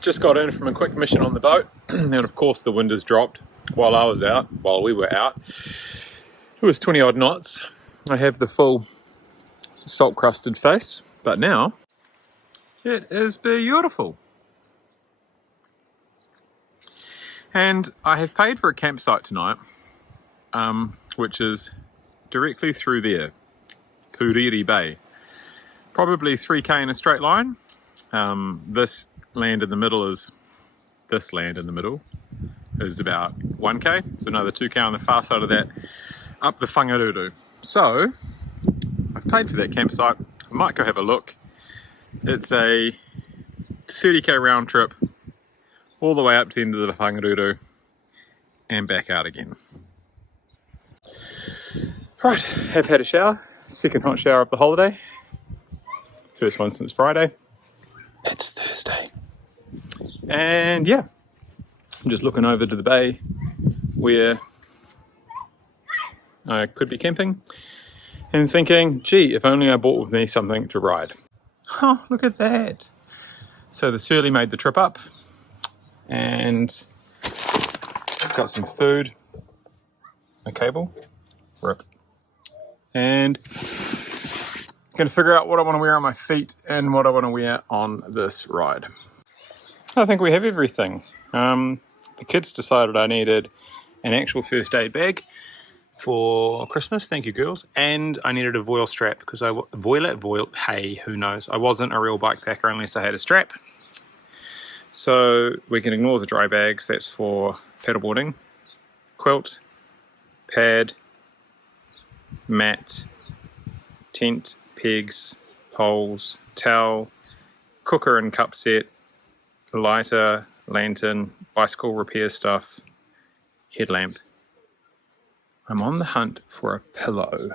just got in from a quick mission on the boat, and of course the wind has dropped while we were out. It was 20 odd knots. I have the full salt crusted face, but now it is beautiful. And I have paid for a campsite tonight, which is directly through there, Pūriri Bay. Probably 3k in a straight line. This land in the middle is about 1k, so another 2k on the far side of that, up the Whangaruru. So I've paid for that campsite. I might go have a look. It's a 30k round trip all the way up to the end of the Whangaruru and back out again. Right, have had a shower. Second hot shower of the holiday. First one since Friday. It's Thursday. And yeah, I'm just looking over to the bay where I could be camping and thinking, gee, if only I brought with me something to ride. Oh, look at that. So the Surly made the trip up and got some food, a cable, rip, and going to figure out what I want to wear on my feet and what I want to wear on this ride. I think we have everything. The kids decided I needed an actual first aid bag for Christmas, thank you girls, and I needed a voile strap because hey, who knows, I wasn't a real bike packer unless I had a strap. So we can ignore the dry bags, that's for paddleboarding. Quilt, pad, mat, tent, pegs, poles, towel, cooker and cup set, lighter, lantern, bicycle repair stuff, headlamp. I'm on the hunt for a pillow.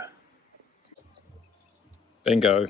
Bingo.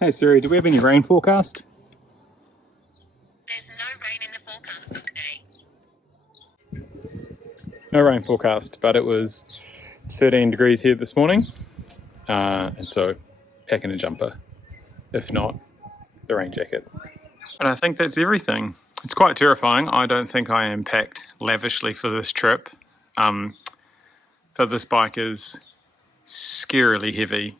Hey Siri, do we have any rain forecast? There's no rain in the forecast for today. No rain forecast, but it was 13 degrees here this morning, and so packing a jumper, if not the rain jacket. And I think that's everything. It's quite terrifying. I don't think I am packed lavishly for this trip, but this bike is scarily heavy.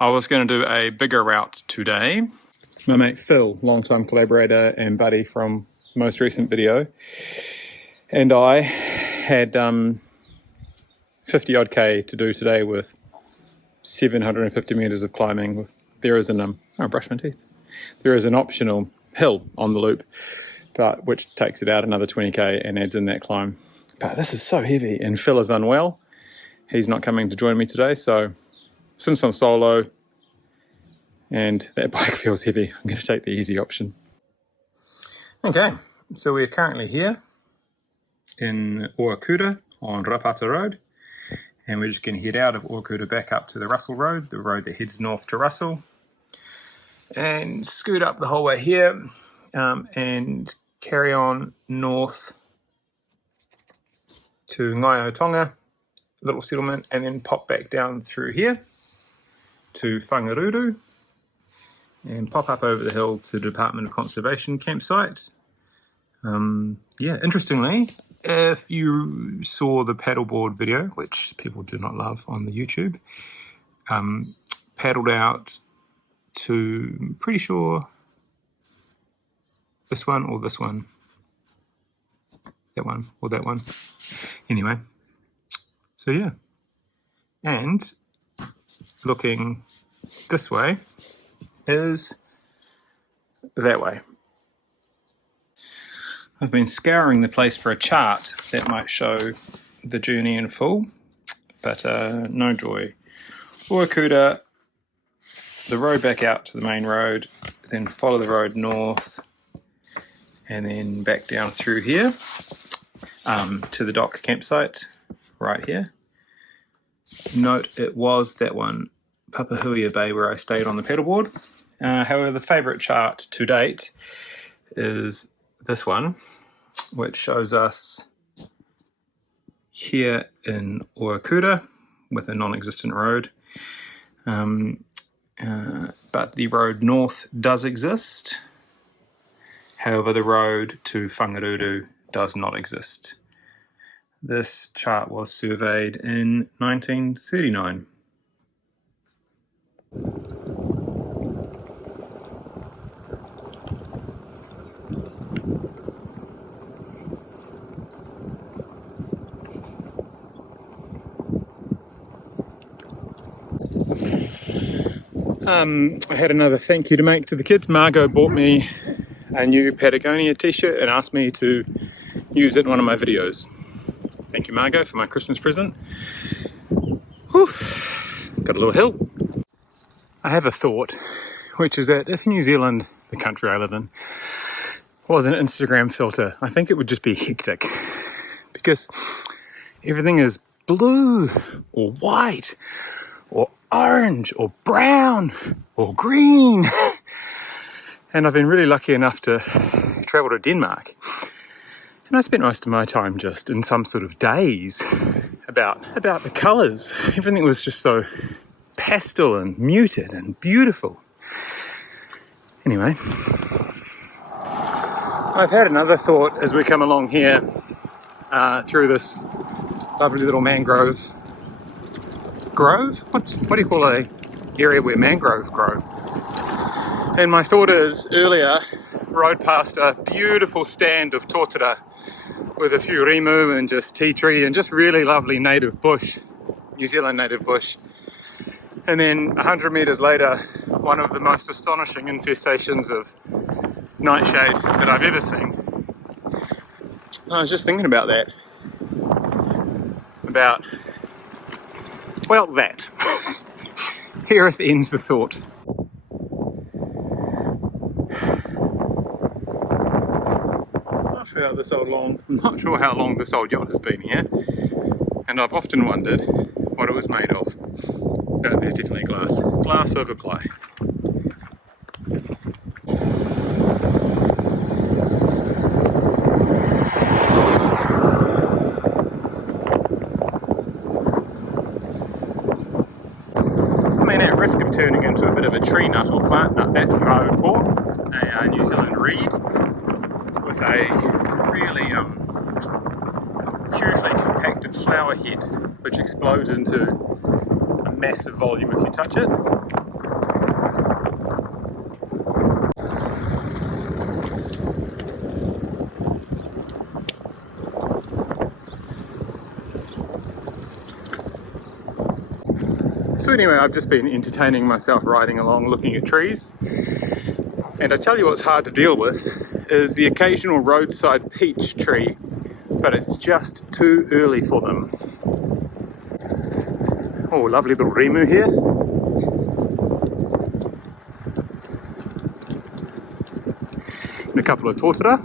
I was going to do a bigger route today. My mate Phil, longtime collaborator and buddy from the most recent video, and I had 50 odd K to do today with 750 meters of climbing. There is an brush my teeth. There is an optional hill on the loop, but which takes it out another 20K and adds in that climb. But this is so heavy, and Phil is unwell. He's not coming to join me today, so since I'm solo and that bike feels heavy, I'm going to take the easy option. Okay, so we're currently here in Ōakura on Rapata Road, and we're just going to head out of Ōakura back up to the Russell Road, the road that heads north to Russell, and scoot up the whole way here and carry on north to Ngaiōtonga, little settlement, and then pop back down through here to Whangaruru and pop up over the hill to the Department of Conservation campsite. Interestingly, if you saw the paddleboard video, which people do not love on the YouTube, paddled out to, I'm pretty sure, this one or this one, that one or that one. Anyway, so yeah, and looking this way is that way. I've been scouring the place for a chart that might show the journey in full, but no joy. Ōakura, the road back out to the main road, then follow the road north, and then back down through here to the dock campsite right here. Note it was that one, Pūriri Bay, where I stayed on the paddleboard. However, the favourite chart to date is this one, which shows us here in Ōakura with a non-existent road. But the road north does exist. However, the road to Whangaruru does not exist. This chart was surveyed in 1939. I had another thank you to make to the kids. Margot bought me a new Patagonia t-shirt and asked me to use it in one of my videos. Thank you, Margot, for my Christmas present. Whew. Got a little hill. I have a thought, which is that if New Zealand, the country I live in, was an Instagram filter, I think it would just be hectic, because everything is blue or white or orange or brown or green. And I've been really lucky enough to travel to Denmark, and I spent most of my time just in some sort of daze about the colours. Everything was just so pastel and muted and beautiful. Anyway, I've had another thought as we come along here through this lovely little mangrove grove. What do you call a area where mangroves grow? And my thought is, earlier rode past a beautiful stand of tōtara with a few rimu and just tea tree and just really lovely native bush, New Zealand native bush. And then 100 metres later, one of the most astonishing infestations of nightshade that I've ever seen. And I was just thinking about that. That. Here ends the thought. I'm not sure how long this old yacht has been here, and I've often wondered what it was made of. But there's definitely glass over ply. mean, at risk of turning into a bit of a tree nut or plant nut, that's Ōakura, a New Zealand reed with a really hugely compacted flower head, which explodes into a massive volume if you touch it. So anyway, I've just been entertaining myself riding along looking at trees, and I tell you what's hard to deal with is the occasional roadside peach tree, but it's just too early for them. Oh, lovely little rimu here. And a couple of tōtara.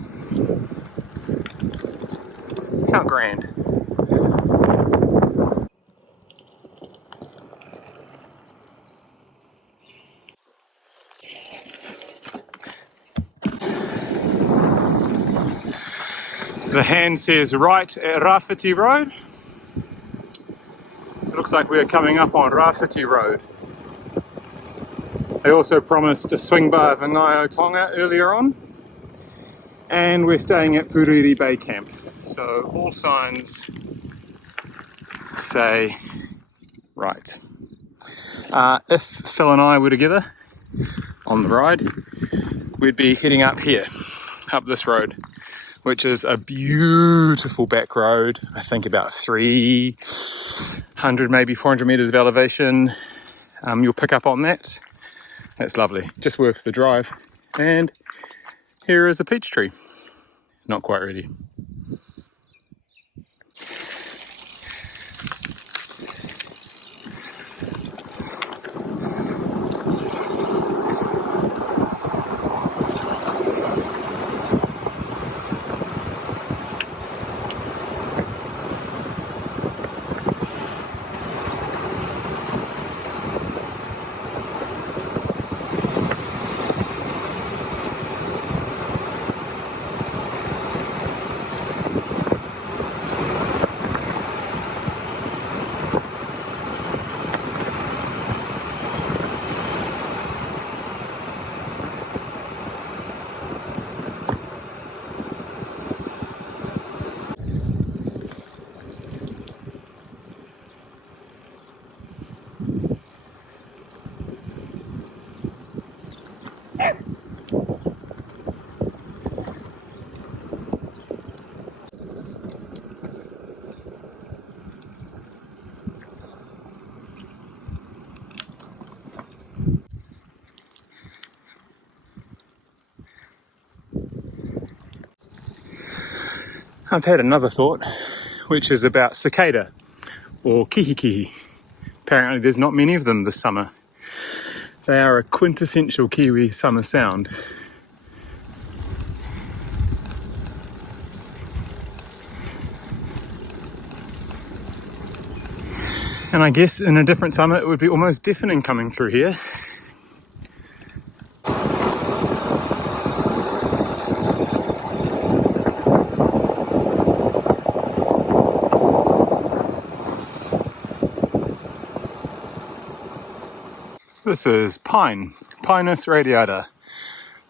How grand. The hand says right at Rafiti Road. It looks like we're coming up on Rafiti Road. They also promised a swing by Whangai Tonga earlier on. And we're staying at Puriri Bay camp. So all signs say right. If Phil and I were together on the ride, we'd be heading up here, up this road, which is a beautiful back road. I think about 300, maybe 400 meters of elevation. You'll pick up on that. That's lovely, just worth the drive. And here is a peach tree. Not quite ready. I've had another thought, which is about cicada, or kihikihi. Apparently there's not many of them this summer. They are a quintessential Kiwi summer sound. And I guess in a different summer it would be almost deafening coming through here. This is pine, Pinus radiata,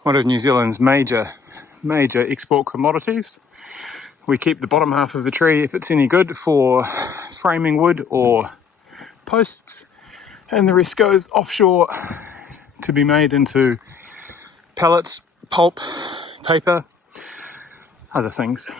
one of New Zealand's major export commodities. We keep the bottom half of the tree, if it's any good, for framing wood or posts, and the rest goes offshore to be made into pellets, pulp, paper, other things.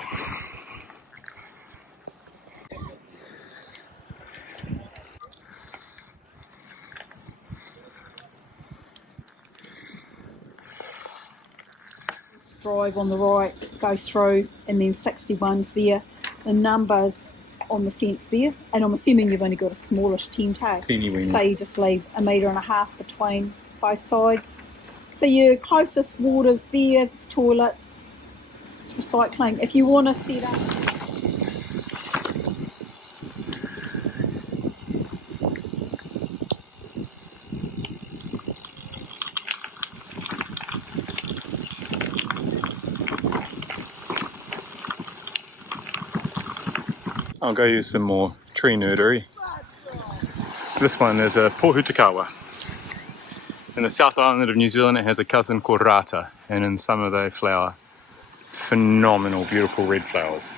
Drive on the right, go through, and then 61's there. The numbers on the fence there, and I'm assuming you've only got a smallish tento. Teeny weeny. So you just leave 1.5 metres between both sides. So your closest water's there, there's toilets, recycling. If you want to set up. I'll go use some more tree nerdery. This one is a pōhutakawa. In the South Island of New Zealand, it has a cousin called rata, and in summer they flower phenomenal, beautiful red flowers.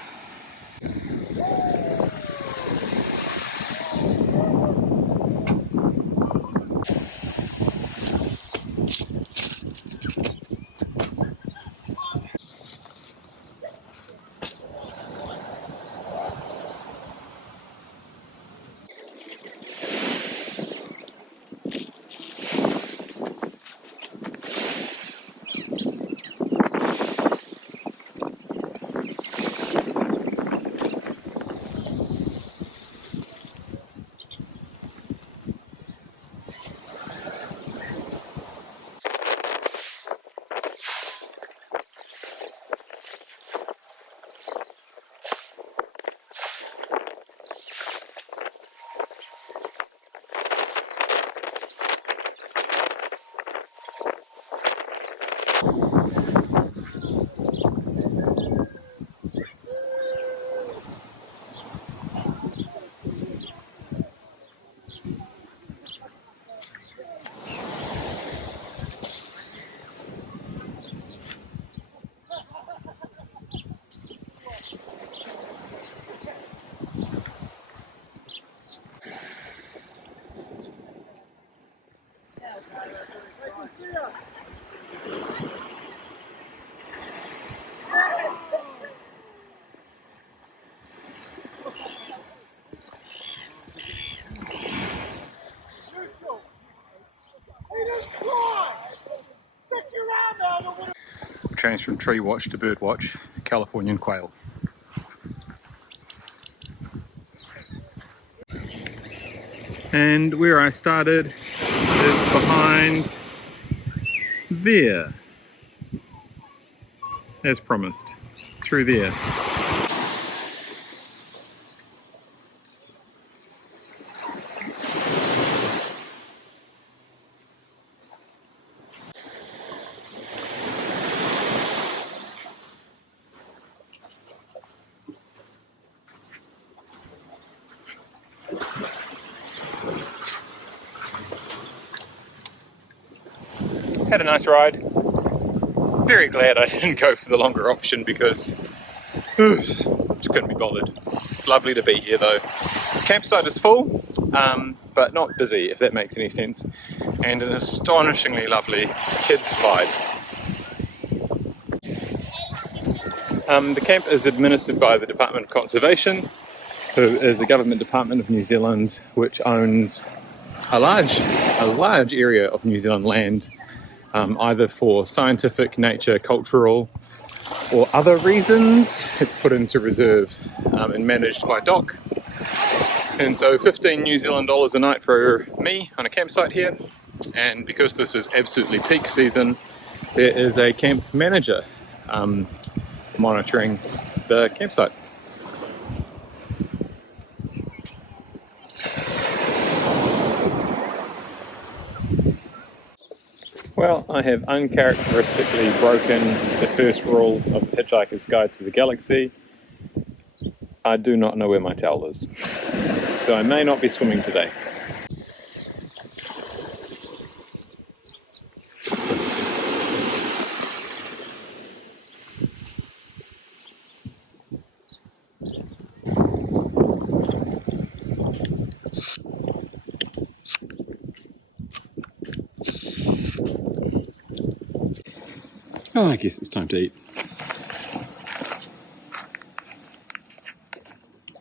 Changed from tree watch to bird watch, Californian quail. And where I started is behind there, as promised, through there. Had a nice ride. Very glad I didn't go for the longer option because just couldn't be bothered. It's lovely to be here though. The campsite is full, but not busy, if that makes any sense, and an astonishingly lovely kids vibe. The camp is administered by the Department of Conservation, who is a government department of New Zealand which owns a large area of New Zealand land, either for scientific, nature, cultural, or other reasons. It's put into reserve and managed by DOC. And so 15 New Zealand dollars a night for me on a campsite here. And because this is absolutely peak season, there is a camp manager monitoring the campsite. Well, I have uncharacteristically broken the first rule of the Hitchhiker's Guide to the Galaxy. I do not know where my towel is, so I may not be swimming today. Oh, I guess it's time to eat.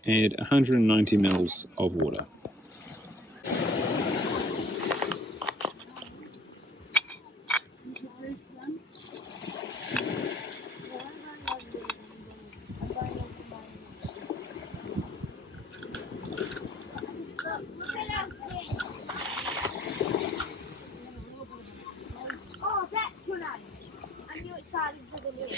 Add 190 mils of water. Oh, that's too nice. I knew it started with a little.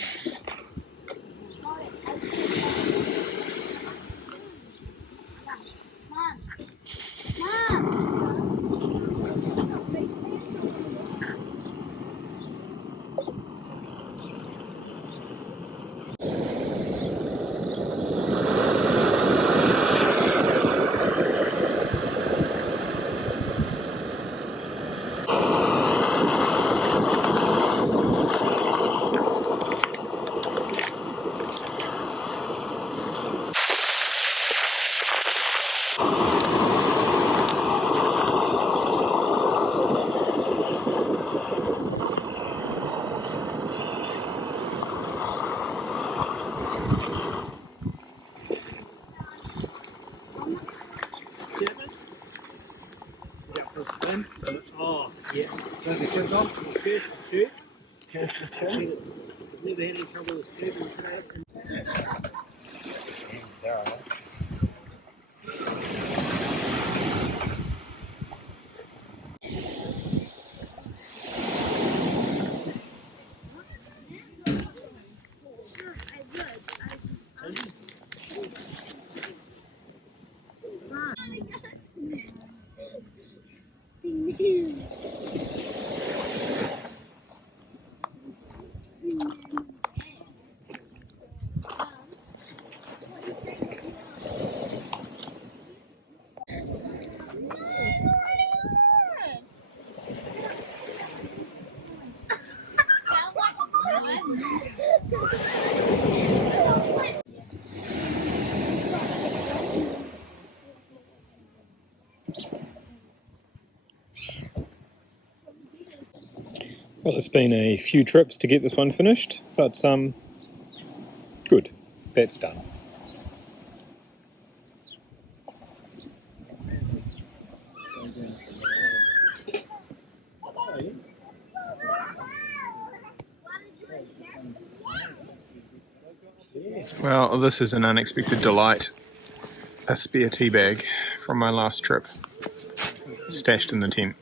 Mom. Oh, yeah. So the kids on first shoot. Never had any trouble with students today. Well, it's been a few trips to get this one finished, but good. That's done. Well, this is an unexpected delight. A spare tea bag from my last trip, stashed in the tent.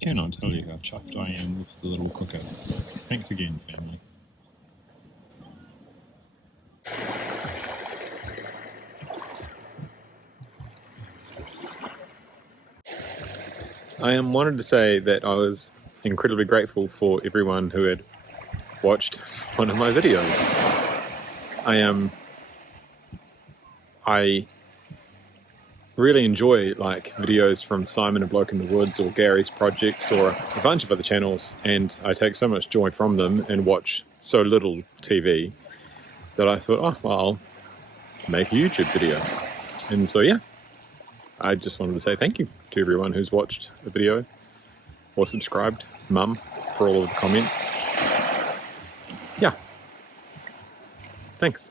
Cannot tell you how chuffed I am with the little cooker. Thanks again, family. I wanted to say that I was incredibly grateful for everyone who had watched one of my videos. I really enjoy like videos from Simon and Bloke in the Woods or Gary's projects or a bunch of other channels, and I take so much joy from them and watch so little TV that I thought, oh, well, I'll make a YouTube video. And so, yeah, I just wanted to say thank you to everyone who's watched the video or subscribed. Mum, for all of the comments. Yeah, thanks.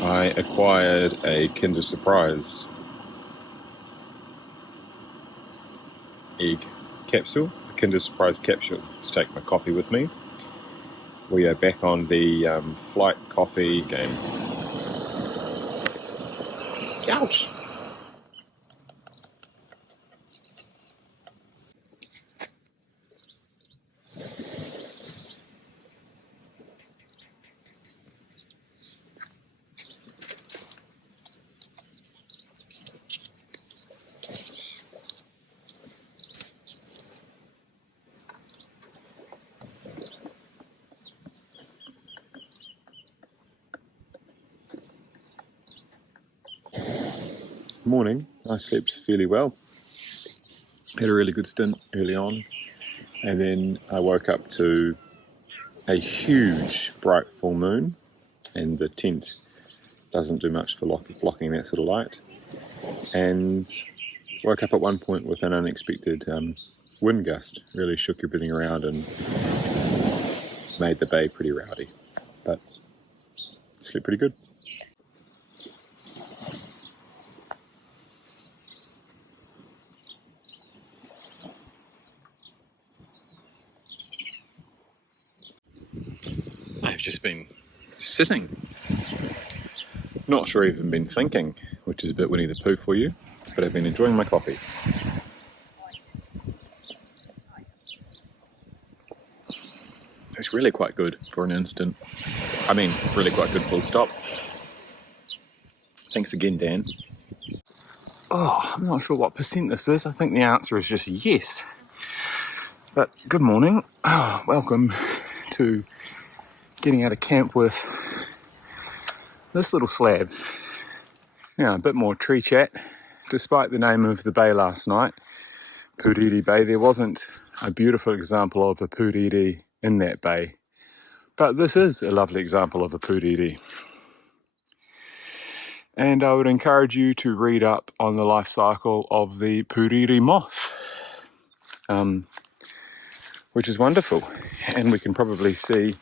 I acquired a Kinder Surprise egg capsule, a Kinder Surprise capsule to take my coffee with me. We are back on the flight coffee game. Ouch! morning I slept fairly well. Had a really good stint early on, and then I woke up to a huge bright full moon, and the tent doesn't do much for blocking that sort of light, and woke up at one point with an unexpected wind gust. Really shook everything around and made the bay pretty rowdy, but slept pretty good. I've just been sitting, not sure even been thinking, which is a bit Winnie the Pooh for you, but I've been enjoying my coffee. It's really quite good for an instant. I mean, really quite good full stop. Thanks again, Dan. Oh, I'm not sure what percent this is. I think the answer is just yes. But good morning. Oh, welcome to getting out of camp with this little slab. Now, a bit more tree chat. Despite the name of the bay last night, Pūriri Bay, there wasn't a beautiful example of a Pūriri in that bay. But this is a lovely example of a Pūriri. And I would encourage you to read up on the life cycle of the Pūriri moth, which is wonderful. And we can probably see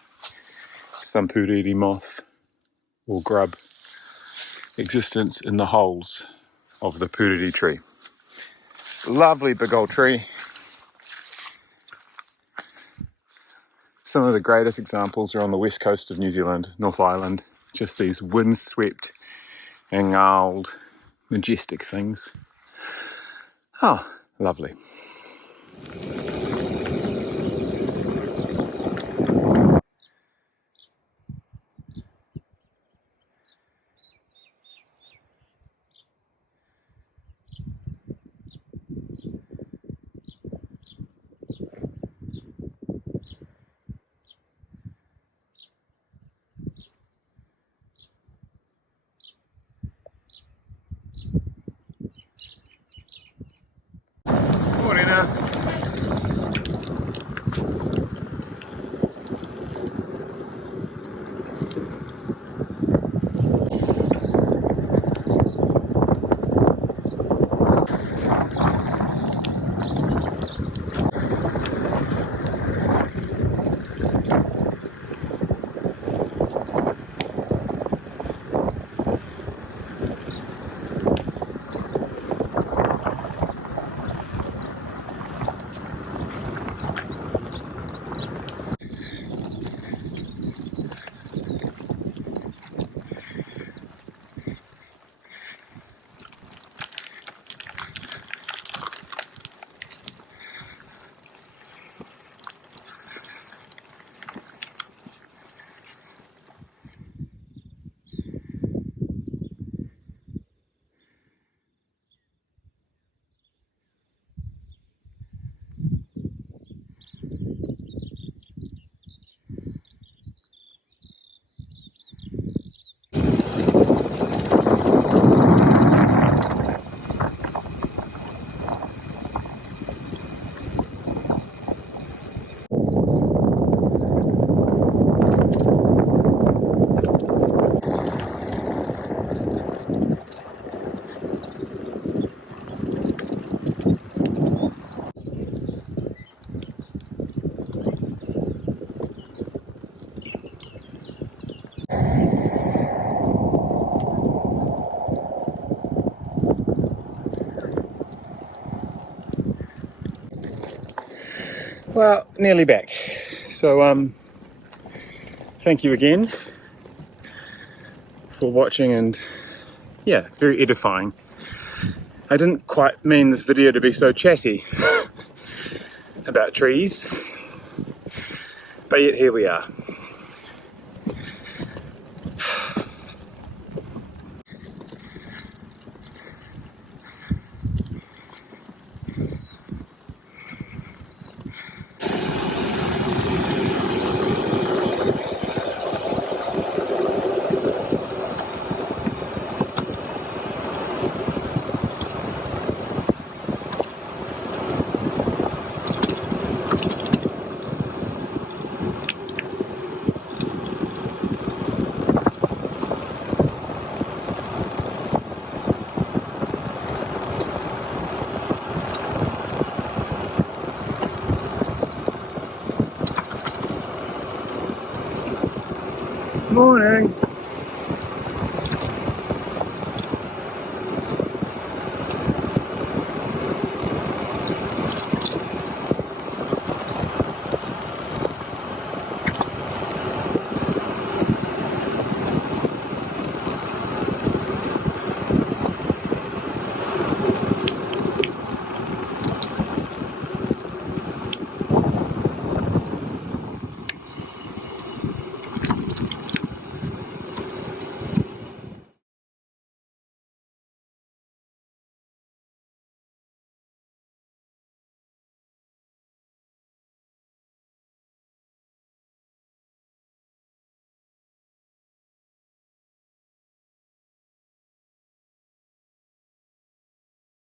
some Pūriri moth or grub existence in the holes of the Pūriri tree. Lovely big old tree. Some of the greatest examples are on the west coast of New Zealand, North Island. Just these windswept, gnarled, majestic things. Oh, lovely. Morena. Well, nearly back. So, thank you again for watching, and yeah, it's very edifying. I didn't quite mean this video to be so chatty about trees, but yet here we are. morning.